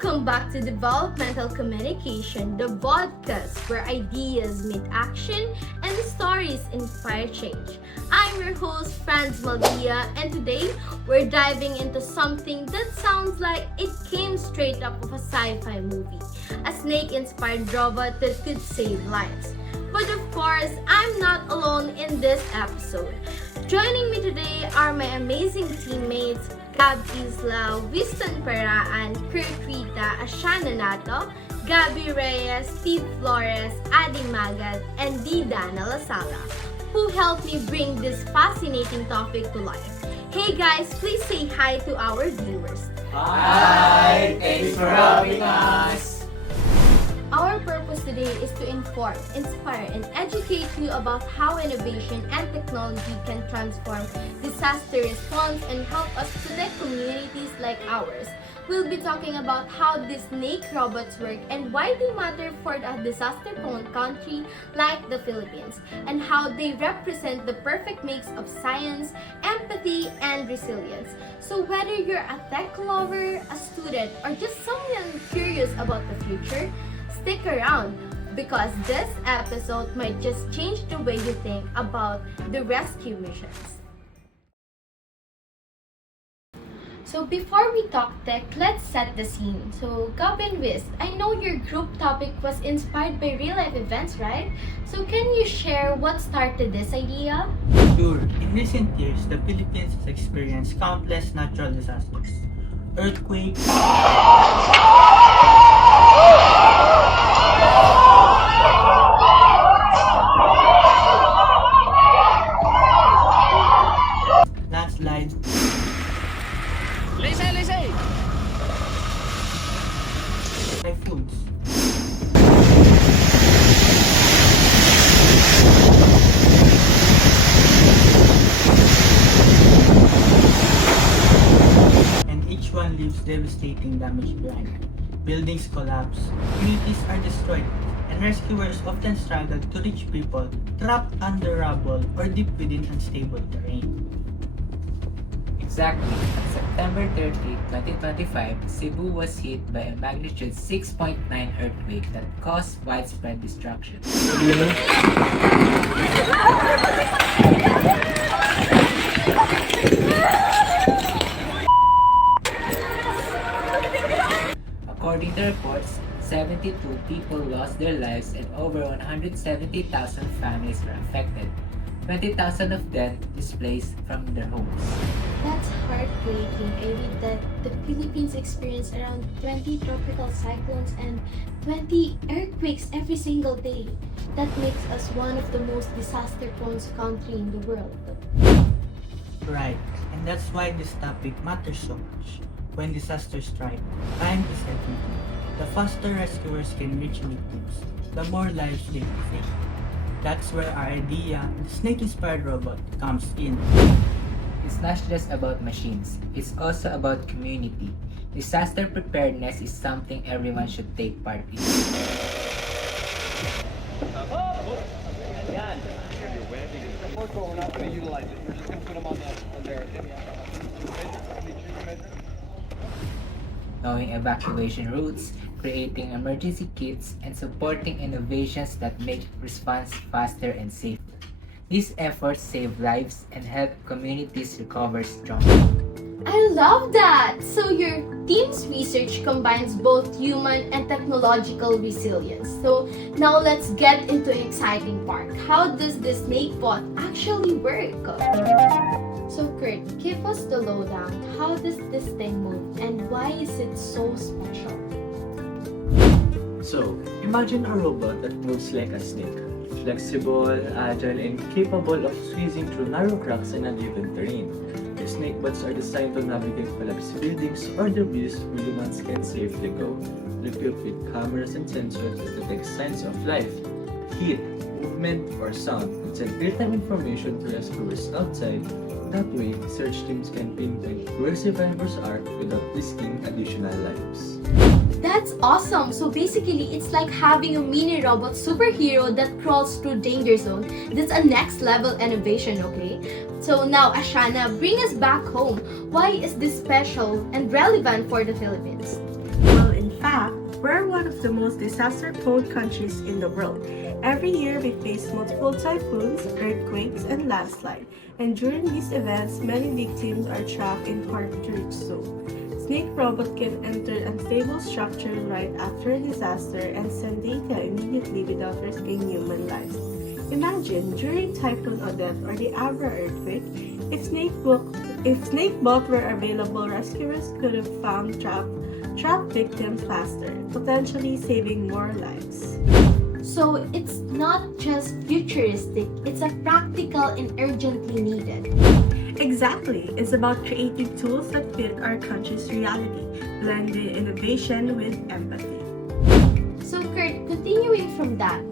Welcome back to Developmental Communication, the podcast where ideas meet action and stories inspire change. I'm your host, Franz Maldia, and today we're diving into something that sounds like it came straight up of a sci-fi movie, a snake-inspired robot that could save lives. But of course, I'm not alone in this episode. Joining me today are my amazing teammates, Gab Isla, Winston Peraan, Kurt Rita, Ashana Nato, Gabby Reyes, Steve Flores, Adi Magad, and Dana Lasala, who helped me bring this fascinating topic to life. Hey guys, please say hi to our viewers. Hi! Thanks for having us! Our purpose today is to inform, inspire, and educate you about how innovation and technology can transform disaster response and help us protect communities like ours. We'll be talking about how these snake robots work and why they matter for a disaster-prone country like the Philippines, and how they represent the perfect mix of science, empathy, and resilience. So whether you're a tech lover, a student, or just someone curious about the future, stick around because this episode might just change the way you think about the rescue missions. So before we talk tech, let's set the scene. So Gab and Wist, I know your group topic was inspired by real-life events, right? So can you share what started this idea? Sure. In recent years, the Philippines has experienced countless natural disasters. Earthquakes, landslides, typhoons. And each one leaves devastating damage behind. Buildings collapse, communities are destroyed, and rescuers often struggle to reach people trapped under rubble or deep within unstable terrain. Exactly. On September 30, 2025, Cebu was hit by a magnitude 6.9 earthquake that caused widespread destruction. According to reports, 72 people lost their lives and over 170,000 families were affected. 20,000 of them displaced from their homes. That's heartbreaking. I read that the Philippines experienced around 20 tropical cyclones and 20 earthquakes every single day. That makes us one of the most disaster-prone country in the world. Right, and that's why this topic matters so much. When disasters strike, time is everything. The faster rescuers can reach victims, the more lives they can save. That's where our idea, the snake-inspired robot, comes in. It's not just about machines, it's also about community. Disaster preparedness is something everyone should take part in. Also, we're not going to utilize it. We're just going to put them on there. Knowing evacuation routes, creating emergency kits, and supporting innovations that make response faster and safer. These efforts save lives and help communities recover stronger. I love that! So your team's research combines both human and technological resilience. So now let's get into the exciting part. How does the snake bot actually work? So Kurt, give us the lowdown. How does this thing move and why is it so special? So, imagine a robot that moves like a snake. Flexible, agile, and capable of squeezing through narrow cracks in uneven terrain. The snake bots are designed to navigate collapsed buildings or debris where humans can safely go. Equipped with cameras and sensors that detect signs of life, heat, movement, or sound, and send real-time information to rescuers outside. That way, search teams can pinpoint where survivors are without risking additional lives. That's awesome! So basically, it's like having a mini robot superhero that crawls through danger zone. That's a next level innovation, okay? So now, Ashana, bring us back home. Why is this special and relevant for the Philippines? Well, in fact, we're one of the most disaster-prone countries in the world. Every year, we face multiple typhoons, earthquakes, and landslides. And during these events, many victims are trapped in hard-to-reach zones. Snake robot can enter unstable structure right after a disaster and send data immediately without risking human lives. Imagine, during Typhoon Odette or the Abra earthquake, if snakebot were available, rescuers could have found trapped victims faster, potentially saving more lives. So it's not just futuristic, it's a practical and urgently needed. Exactly. It's about creating tools that fit our country's reality, blending innovation with empathy. So Kurt, continuing from that,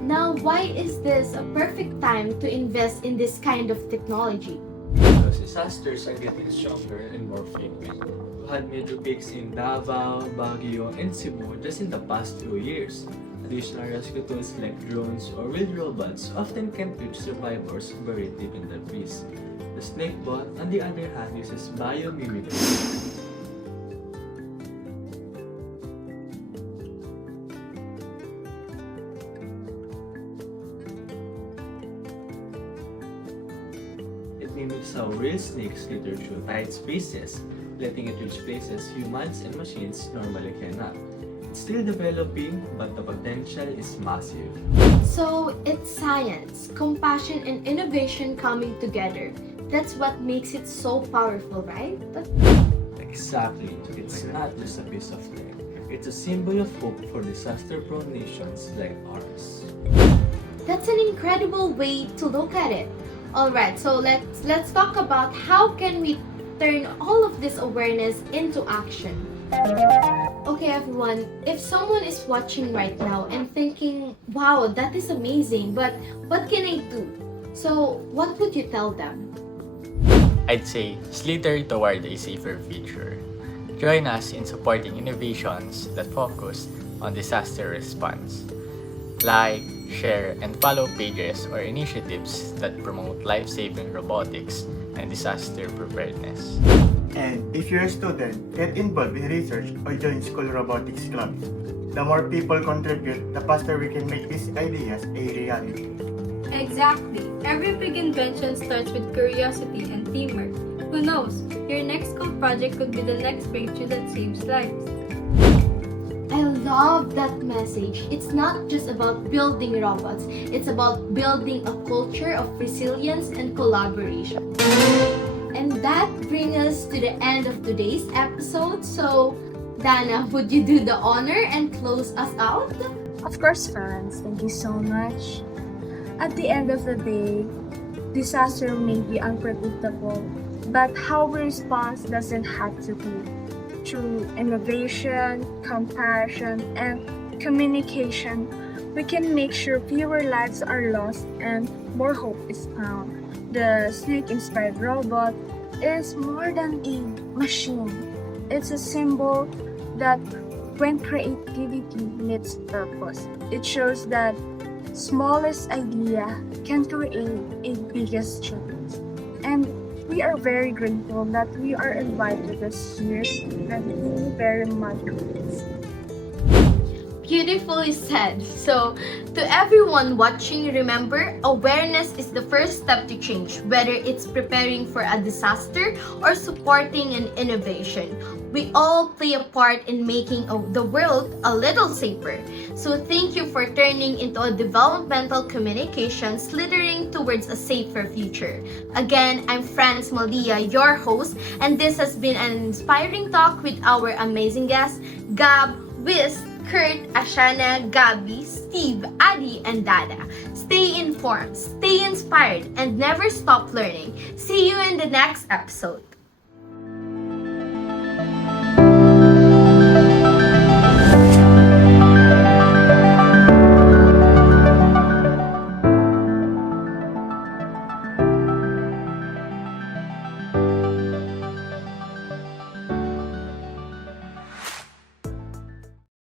now why is this a perfect time to invest in this kind of technology? Because disasters are getting stronger and more frequent. We had major peaks in Davao, Baguio, and Cebu just in the past few years. Additional rescue tools like drones or wheeled robots often can't reach survivors buried deep in the trees. The snakebot, on the other hand, uses biomimicry. It mimics how real snakes slither through tight spaces, letting it reach places humans and machines normally cannot. It's still developing, but the potential is massive. So it's science, compassion, and innovation coming together. That's what makes it so powerful, right? Exactly. It's not just a piece of tech. It's a symbol of hope for disaster-prone nations like ours. That's an incredible way to look at it. All right, so let's talk about how can we turn all of this awareness into action. Okay everyone, if someone is watching right now and thinking, wow, that is amazing, but what can I do? So what would you tell them? I'd say slither toward a safer future. Join us in supporting innovations that focus on disaster response. Like, share, and follow pages or initiatives that promote life-saving robotics and disaster preparedness. And if you're a student, get involved in research or join school robotics clubs. The more people contribute, the faster we can make these ideas a reality. Exactly. Every big invention starts with curiosity and teamwork. Who knows? Your next school project could be the next breakthrough that saves lives. I love that message. It's not just about building robots, it's about building a culture of resilience and collaboration. And that brings us to the end of today's episode. So, Dana, would you do the honor and close us out? Of course, friends. Thank you so much. At the end of the day, disaster may be unpredictable, but how we respond doesn't have to be. Through innovation, compassion, and communication, we can make sure fewer lives are lost and more hope is found. The snake-inspired robot is more than a machine. It's a symbol that when creativity meets purpose, it shows that smallest idea can create a biggest change. And we are very grateful that we are invited this year and we very much grateful. Beautifully said. So, to everyone watching, remember, awareness is the first step to change, whether it's preparing for a disaster or supporting an innovation. We all play a part in making the world a little safer. So, thank you for turning into a developmental communication slithering towards a safer future. Again, I'm Franz Maldia, your host, and this has been an inspiring talk with our amazing guests, Gab, Wiz, Kurt, Ashana, Gabi, Steve, Adi, and Dada. Stay informed, stay inspired, and never stop learning. See you in the next episode.